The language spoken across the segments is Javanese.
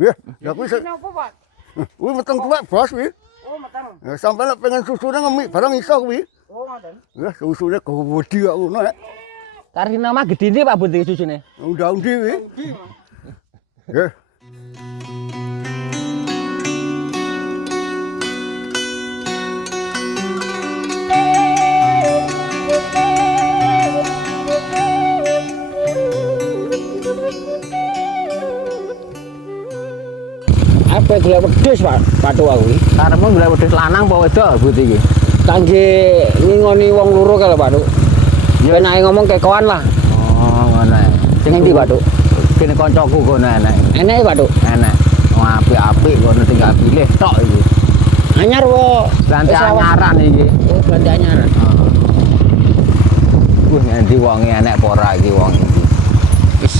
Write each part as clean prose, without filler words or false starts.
Nggih, ya kuwi Napa, Pak? kuwi meteng tuwek bos kuwi. Oh, matang. Ya sampeyan nek pengen susune ngemik barang iso kuwi. Oh, ngoten. Nggih, susune gede kok ngono nek. Karena mah gede ndi Pak Budi susune. Undang-undi kuwi. Di, Mas. Nggih. Apa golek wedhus Pak Patu aku iki. Karepmu golek wedhus lanang apa wedok Budi iki? Kangge ngingoni wong loro kalau Pak Tuk. Ya enake ngomong kekoan lah. Oh, ngono. Sing endi Pak Tuk? Kene kancaku kono enek. Enek Pak Tuk? Enek. Wong apik-apik kono tinggal pilih tok iki. Anyar wo. Ganti anyaran iki. Oh, ganti anyaran. Wah, ngendi wonge enek apa ora iki wong iki. Wis.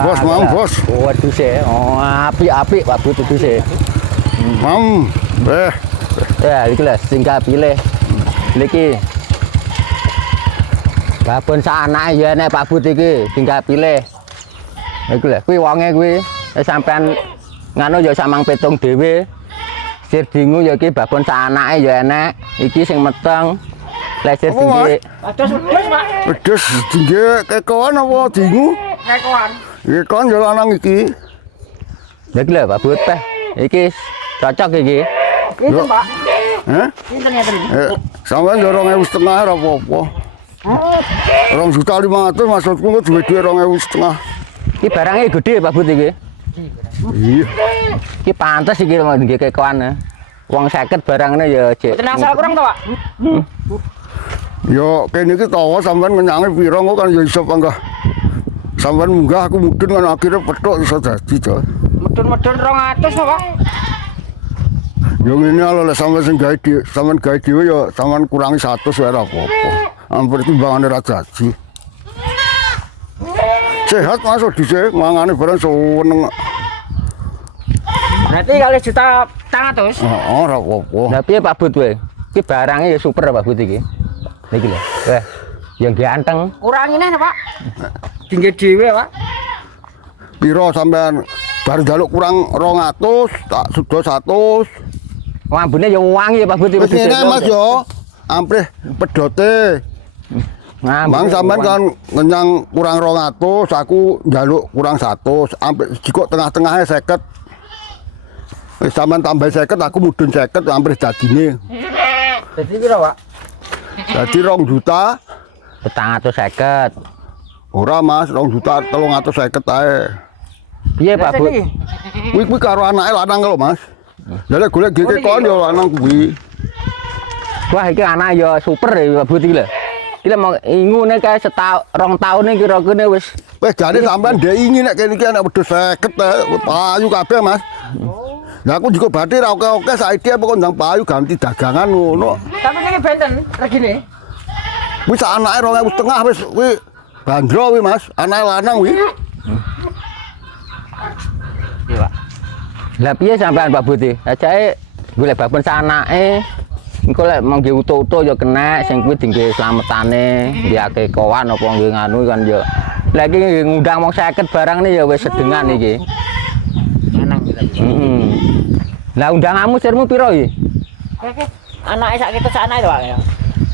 Bos, mau bos. Waduh sih, oh apik-apik Pak Budi itu sih. Mau. Ya, iki lho singgal pilih. Niki. Babon sak anake ya nek Pak Budi iki tinggal pilih. Iku lho, kuwi wonge kuwi sampean nganu ya samang petung dhewe. Sir dingu ya iki babon sak anake ya enek. Iki sing meteng. Leser tinggi. Ados wedhus, Pak. Wedhus tinggi kekoan apa dingu? Kekoan. Iki kon yo lanang iki. Ya iki lho Pak Bud teh. Iki cocok iki. Pinten, Pak? Heh? Pinten ngeten? Sampeyan yo 2.500 ora apa-apa. 2.500.000 maksudku kok duwe 2.500. Iki barangnya gede Pak Bud iki. Iya. Iki pantes iki nggih kekoan. Wong 50 barangnya ya cek. Mboten asal kurang to, Pak? Yo kene iki tawa sampeyan ngenyange pira kok kan yo iso panggah. Sampeyan munggah aku mudhun kan akhirnya petuk iso dadi to. Medun-medun 200 to, Pak. Yo ngene lho sampeyan sing gawe sampeyan gawe dhewe yo sampeyan kurangi 100 wae ora apa-apa. Ampun timbangane ra dadi. Sehat Mas dhisik mangane bareng seneng. Berarti kali juta 100. Ora apa-apa. Lah piye Pak Bud kowe? Iki barangnya ya super Pak Bud iki. Niki lho. Wah, yang ganteng. Kurangin Pak. Tinggi dhewe, Pak. Piro sampean bar njaluk kurang 200 tak sudo 100. Ambune ya wangi ya Pak Bud. Wis ngene Mas yo. Amprih pedote. Bang sampean kan ngenyang kurang 200, aku njaluk kurang 100, ampe jikok tengah-tengahnya 50. Wis sampean tambah 50, aku mudhun 50 amprih dadine. Jadi piro, Pak? Dadi 2 juta. 450. Ora Mas, 2 juta 350 ae. Piye Pak Bud? Kuwi karo anake lanang lho Mas. Lah nek golek geke kon yo lanang kuwi. Wah iki anak ya super ya Pak Bud iki lho. Iki mau ingune kae setahun 2 tahun iki kira-kira wis. Wis jane sampean ndek ingin nek kene iki anak wedhus 50 payu kabeh Mas. Lah aku juga bathi ra oke-oke saiki apa kok ndang payu ganti dagangan ngono. Tapi niki benten regine. Kuwi sak anake 2.500 wis kuwi bandro kuwi Mas, anake lanang kuwi. Iya Pak. Lah piye sampean Pak Bud? Ajake golek babon sak anake. Engko lek mangke utuh-utuh ya kena sing kuwi dingge slametane, ndiyake kowan apa nggih nganu kan ya. Lah iki ngundang wong 50 barang ya wis sedengan iki. Lanang kita. Heeh. Lah undanganmu sirmu piro iki? Oke. Anake sak kita sak anake to, Pak.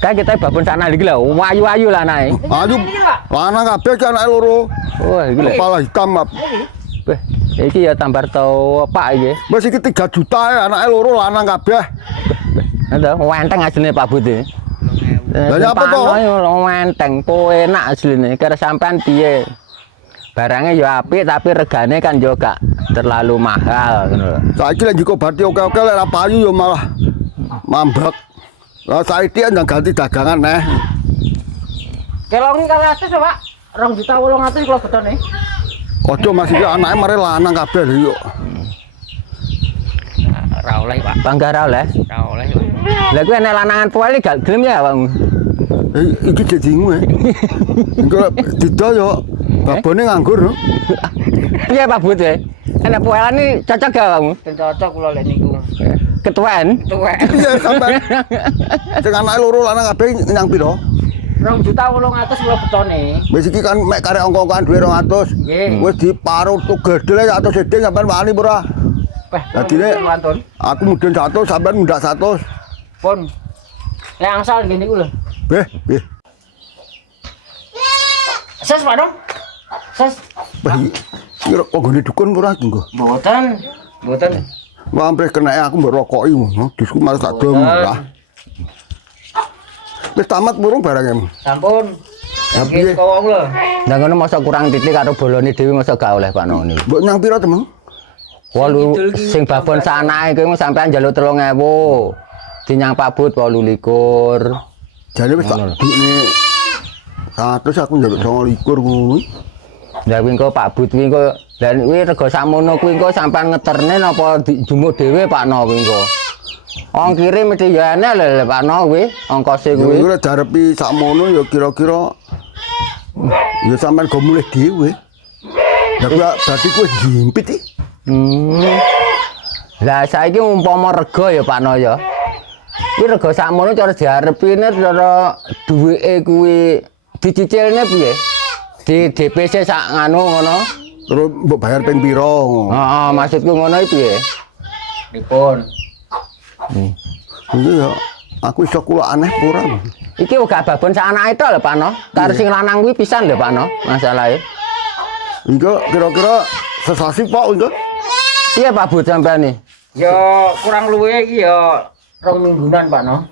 Kayak kita babon sana iki lho, wayu-wayu lah nae. Ayo lanang kabeh ki anake loro. Wah, iki lho. Kepala hitam. Weh, iki ya tambar tau Pak iki. Wis iki 3 juta ya anake loro lanang kabeh. Ada wenteng asline Pak Budi. Lah ya apa to? Wenteng po enak asline. Kira sampean piye? Barangnya ya apik tapi regane kan yo gak terlalu mahal ngono lho. Saiki lek jiko bati oke-oke lek ra payu ya malah mambek. Lah saiki ndang ganti dagangan neh. Kelongi kali atus Pak. 2.800.000 kalau betone. Ojo Mas iki anake mare lanang kabeh lho yo. Ra oleh Pak. Bangga ra oleh. Ra oleh. Lah kuwi nek lanangan puali gak gelem ya, Bang. Iki jejingu e. Engko didol yo babone nganggur. Piye Pak Bud e? Enak puelane cocok gak, Bang? Ben cocok kula lek niku. Ketuaan. Tuwek. Iya sampean. Sing anake loro lanang kabeh nyang pira? 2.800.000 kula betone. Wis iki kan mek karek angka-angkaan duwe 200. Nggih. Wis diparuh tuh gedhe 100 sedeng sampean wani ora? Wah, Dadine mantun. aku mudun 100 sampean mundak 100. Pun. Lek angsal ngene iku lho. Beh. Ses Pak dong. Ses. Wah, kira kok gone dukun ora iki nggo. Mboten. Mboten. Wah, ampre kenake aku mbok rokoki ngono. Disku malah tak dom murah. Wis tamat burung barangnya. Sampun. Ya, piye? Nggih kok lho. Lah ngono masa kurang titik karo bolone dhewe masa gak oleh Pak Noni. Mbok nyang pira, Temeng? Walu sing babon sanake kuwi sampean njaluk 3.000. Dinyang Pak Bud 28. Jane wis tak dukne 100 aku njaluk 29 ngono. Lah kuwi engko Pak Bud kuwi engko lan kuwi rega samono kuwi engko sampean ngeterne napa dijumuk dhewe Pak No kuwi engko. Ongkire mesti ya enek lho Pak No kuwi, ongkose Kuwi kuwi. ora jarepi sakmono ya kira-kira ya sampean go mulih dhewe. Ya kuwi berarti kuwi jimpit iki. Lah saiki umpama rega ya Pak No ya. Kuwi rega sakmono cara diarepine cara duweke kuwi dicicilne piye? Di DPC sak nganu ngono. Terus mbok bayar ping pira ngono. Heeh, maksudku ngono iki piye? Dipun. Iya ya, aku iso kula aneh pura. Iki uga babon sak anake tok lho Pak No. Karo sing lanang kuwi pisan lho Pak No, masalahe. Engko kira-kira sesasi Pak engko. Iya Pak Bud sampean nih. Ya kurang luwe iki ya 2 mingguan Pak No.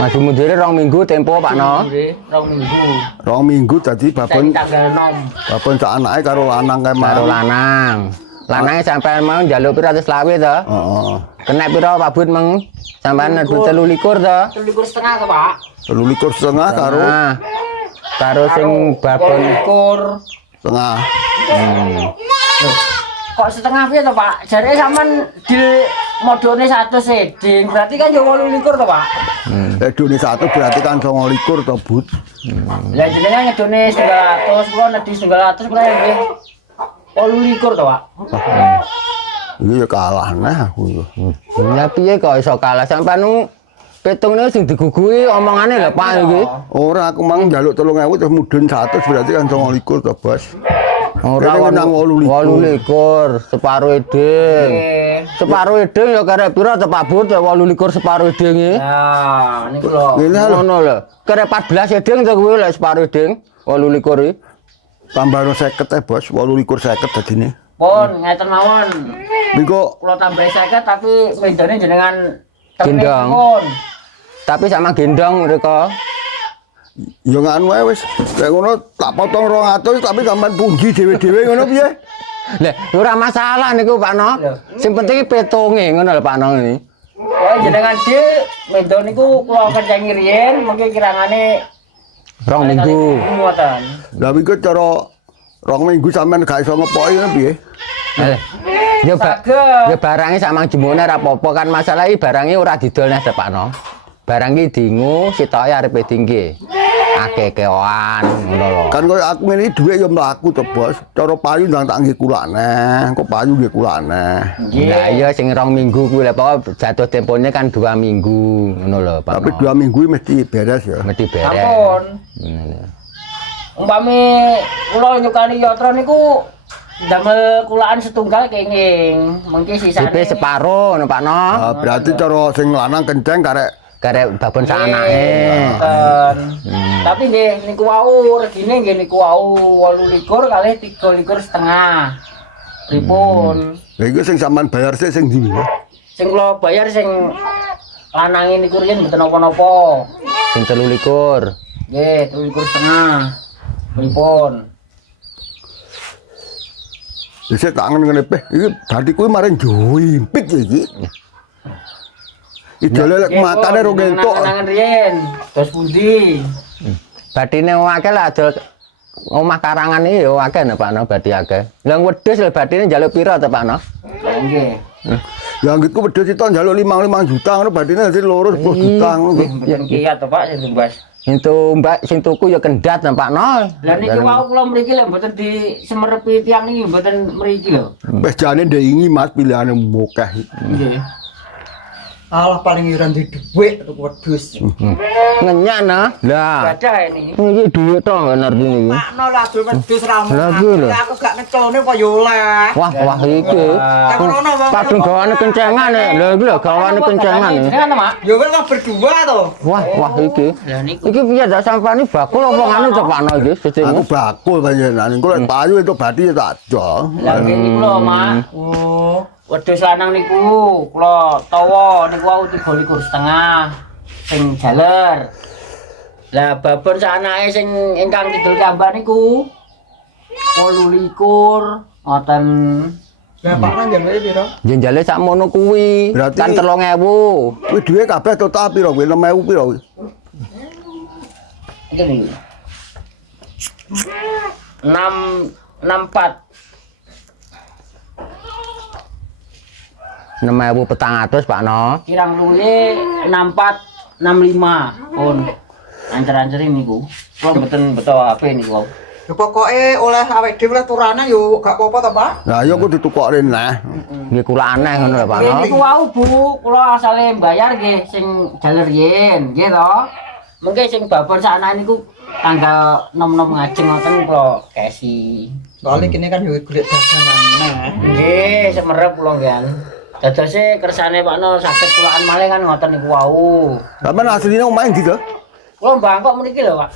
Maju mundure 2 minggu tempo Pak No. Nggih, 2 minggu. 2 minggu dadi Saiki babon tanggal 6. sak anake karo lanang kae Karo mau. lanang. Lanange sampean mau njaluk pira 120 to? Heeh. Kena pira Pak Bud meng? Sampean 23 to? 3,5 to Pak. 23,5 karo Nah. Karo sing babon 24. setengah. Loh, kok setengah piye to Pak? Jare sampean deal modone 100 seding. Berarti kan yo 28 to Pak. Edune 1 berarti kan 29 to, Bud. Lah jenengan ngedone 100, kula nedhi 100 kula nggih. 28 to Pak. Iki ya kalah neh aku yo. Ya piye kok iso kalah sampean nu petungne sing digugui omongane lho Pak iki. Ora aku mang njaluk 3.000 terus mudun 100 berarti kan 29 to, Bos. Ora Kene nang 28, separo edeng. Nggih. Separo edeng ya karek pira to Pak Bud 28 separo edenge. Nah, niku lho. Ngene lho, Ngono lho. Karek 14 edeng to kuwi lek separo edeng 28 iki. tambah 50 Bos, 28,50 dadine. Pun ngeten mawon. Niku Kula tambah 50 tapi medane jenengan Gendong. pun. Tapi sama gendong mereka. ya nganu wae wis. Kayak ngono tak potong 200 tapi sampean punggi dhewe-dhewe ngono piye? Lah ora masalah niku Pak No. Sing penting petunge ngono lho Pak No ini. Wah jenengan deal medon niku kula kencengi riyen mungkin kirangane 2 minggu. muatan. Lah iku cara 2 minggu sampean gak iso ngepoki ngono piye? Ya Saged. ya barangnya sama jemune ora apa-apa kan masalah iki barangnya ora didol neh Pak No. Barang iki dingu sitoke arepe tinggi. Akeh kewan ngono lho. Kan koyo aku ngene iki dhuwit ya mlaku to, Bos. Cara payu ndang tak nggih kulane, kok payu nggih kulane. Lah iya sing 2 minggu kuwi lho pokok jatuh tempone kan 2 minggu ngono lho Pak. Tapi No. 2 minggu mesti beres ya. Mesti beres. Ampun. Umpami kula nyukani yatra niku damel kulaan setunggal kenging. Mengki sisane Sipe separo ngono Pak No. Berarti cara sing lanang kenceng karek karek babon sak anake. Tapi nggih niku wau regine nggih niku wau 28 kalih 23,5. Pripun? Lha iku sing sampean bayar sik sing ndi? Sing kula bayar sing lanange niku riyen mboten napa-napa. Sing 23. Nggih, 23,5. Pripun? Wis tak ngene peh iki dadi kuwi maring joimpit iki. Idole lek makane ro entuk. Kenangan riyen. Dos pundi? Batine akeh lah adol omah karangan iki yo akeh nek Pak No bati akeh. Lah wedhus lho batine njaluk pira to Pak No? Nggih. Ya anggitku wedhus itu njaluk 5 juta ngono batine dadi loro 10 juta ngono. Mboten kiyat to Pak sing tumbas. Itu Mbak sing tuku ya kendhat Pak No. Lah niki wau kula mriki lho mboten disemerepi tiyang niki mboten mriki lho. Wis jane ndek ingi Mas pilihane mokeh. Nggih. Alah paling iran di dhuwit tuku wedhus. Ngenyak nah. Lah, Gadah ini. iki dhuwit to ngerti niki. Makno lah adol wedhus ra Lagi lho. aku gak ngecone kok yo oleh. Wah iki. Padung gawane kencengan nek. Lha iki lho gawane kencengan iki. Jenengan Mak. Yo kan mah berdua to. Wah iki. Lah niku Iki piye dak sampani bakul apa nganu to Pak No iki Aku sejengmu? bakul panjenengan. Engko lek payu itu bati tak jol. Lah nggih niku lho Mak. Oh. Wedhus lanang niku kula tawa niku wau 23,5 sing jaler. Lah babon sak anake sing ingkang kidul kambah niku 28 ngoten. Lah Pak kan jane piro? Jenjale sakmono kuwi. Berarti- Kan 3.000. Kuwi duwe kabeh total piro kuwi 6.000 piro kuwi? Iki niku. 64 6.400 Pak No. kirang luwe 64 65 pun ancer-ancer niku. Kula mboten beto HP niku wau. Ya pokoke oleh awake dhewe lah turane yo gak apa-apa to Pak. Lah ya kudu ditukokke neh. Nggih kula aneh ngono lho Pak Nggih No. niku wau Bu, kula asale mbayar nggih sing jaler yen, nggih to. Mengke sing babon saknane niku tanggal 6 ngajeng ngoten kula kesi. Soale kene kan yo golek dagangan. Nah. Nggih, semerep kula nggih. Dadose kersane Pak No saged kulaan malih kan ngoten niku wau. Sampeyan asline omahe ndi to? Kula mbangkok mriki lho, Pak.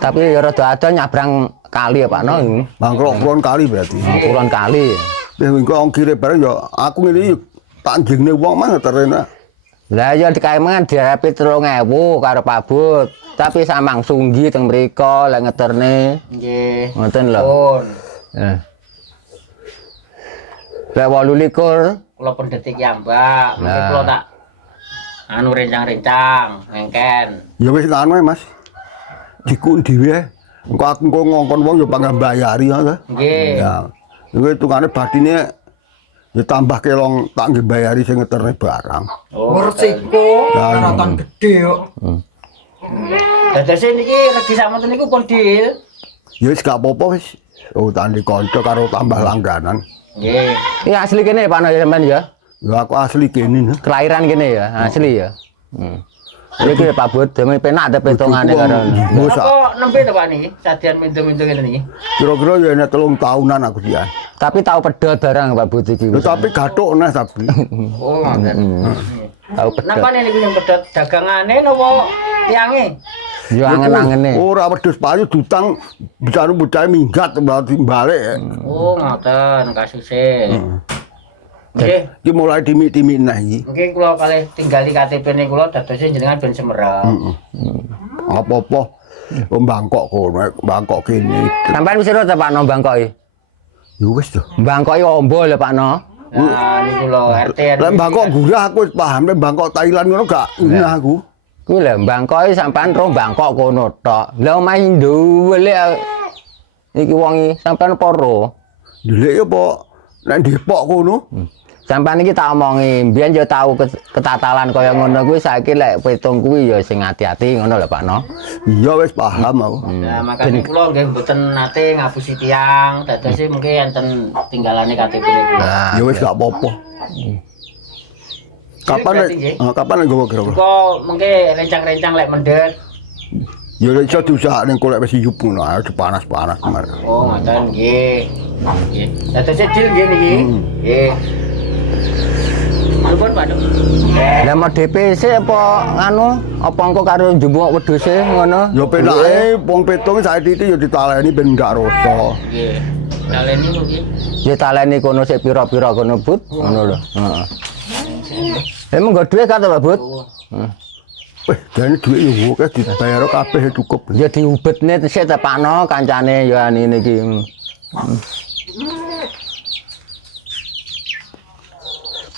Tapi ya rada ada nyabrang kali ya Pak No. Bangkrok kulon kali berarti. Kulon kali. Wis engko ongkire bareng ya aku ngene iki tak jengne wong mah terena. Lah ya dikaemengan diarepi 3.000 karo Pak Bud. Tapi samang sunggi teng mriko lek ngeterne. Nggih. Ngoten lho. Pun. Eh. Lek 28 Kula pun detik ya, Mbak. Mungkin Nah. kula tak anu rencang-rencang, ngengken. Ya wis ngono ae Mas. Dikun dhewe. Engko aku engko ngongkon wong ya pangga bayari ya. Nggih. Ya. Engko hitungane batine ya tambah kelong tak nggih bayari sing ngeterne barang. Oh, Resiko Ya, daratan gede yo. dadose niki regi samonten niku pun deal. Ya wis gak apa-apa wis. Oh tandi kanca karo tambah langganan. Nggih. Ini asli kene Pak No ya sampean ya. Ya aku asli kene nah. Kelahiran kene ya, asli ya. Iki Pak Bud demi penak ada petongane karo. Busa. Apa nembe to Pak niki? Sadian mintu-mintu ngene niki. Kira-kira ya enek 3 tahunan aku sih. Tapi tahu pedot barang Pak Bud iki. Ya tapi gathuk neh tapi. Oh, ngoten. Tahu pedot. Napa niku sing pedhot dagangane napa tiange? Yo angen-angene. Ora wedhus payu dutang bicara bocah minggat berarti balik. Oh, ngoten kasuse. Nggih. Iki mulai timik-timik nah iki. Mungkin kula kalih tinggali KTP-ne kula dadose jenengan ben semerap. Apa-apa Bangkok kono, Bangkok kene. Sampeyan wis ora ta Pak No Bangkok iki? Ya wis to. Bangkok iki ombo lho Pak No. Nah, niku lho RT. Lek Bangkok gurah aku wis paham, lek Bangkok Thailand ngono gak ngah aku. Kuwi lho Bangkok iki sampean ro Bangkok kono tok. Lah omahe nduwe lek iki wong iki sampean apa ro? Dilek ya apa nek Depok kono. Sampeyan iki tak omongi, mbiyen yo tau ketatalan kaya ngono kuwi saiki lek petung kuwi ya sing ati-ati ngono lho Pak No. Iya wis paham aku. Nah, makanya kula nggih mboten nate ngapusi tiyang, dadose mungkin enten tinggalane KTP niku. Nah, Ya wis gak apa-apa. Kapan nek kapan nek gowo kira-kira? Kok mungkin rencang-rencang lek mendhet. Ya iso diusahakne golek wis yup ngono ae panas-panas kemarin. Oh, ngoten nggih. Nggih. Dadose deal nggih niki. Nggih. Nuwun Pak Duk. Lah mau DPC apa nganu? Apa engko karo njupuk wedhuse ngono? Ya penake wong pitung saiki ya ditaleni ben gak rasa. Nggih. Taleni kok nggih. Ya taleni kono sik pira-pira kono Bud, ngono lho. Heeh. Emang gak duwe kata Pak Bud? Jane dhuwit yo akeh dibayar kabeh cukup. Ya diubetne sik tepakno kancane ya ini iki.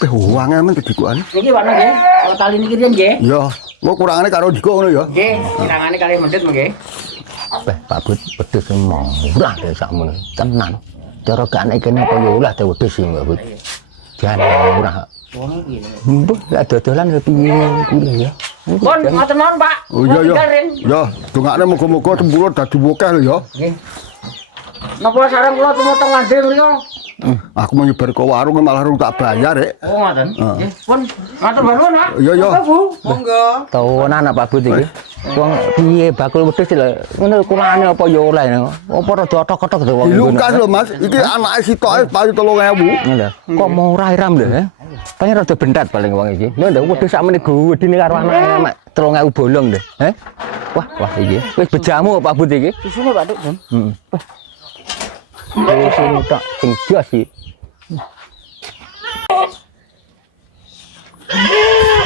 Wangen men dikuan. Niki Pak nggih. Kalau tali niki riyen nggih. Ya, kok kurangane karo diko ngono ya. Nggih, kirangane kali mendhet nggih. Pak Bud wedhus murah deh sakmono. Tenan. Cara gak nek kene apa ya ulah teh wedhus iki Pak Bud. Jan murah. Wong iki. Mbah lek dodolan ya piye kuwi ya. Pun ngoten mawon Pak. Oh iya Kula ya. tinggal, Rin. Ya, dongakne muga-muga sembulur dadi akeh lho ya. Nggih. Napa sareng kula tumuteng landhe mriku? Aku mau nyebar ke warung malah rung tak bayar rek. Oh ngoten. Nggih. Pun matur nuwun Pak. Iya, iya. Apa, Bu? Monggo. Tahunan Pak Bud iki. Wong piye bakul wedhus lho. Ngono kurangane apa ya oleh. Apa rada otok-otok to wong. Lukas lho Mas, iki anake sitoke payu 3.000. Lho, kok murah iram lho, he? Paling rada bentat paling wong iki. Lho ndak wedhus sakmene gedine karo anake mek 3.000 bolong lho, he? Wah iki. Wis bejamu Pak Bud iki. Susune Pak Duk. Heeh. Wis sing tok sing jos iki.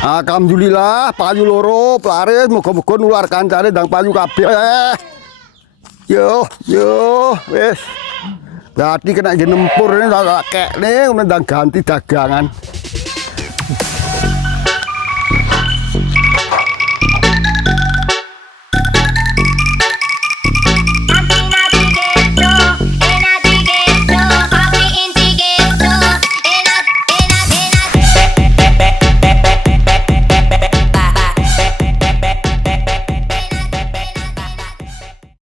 Alhamdulillah payu loro pelaris muga-muga nular kancane ndang payu kabeh. Yo, wis. Berarti kena nempur ini tak kekne ndang ganti dagangan.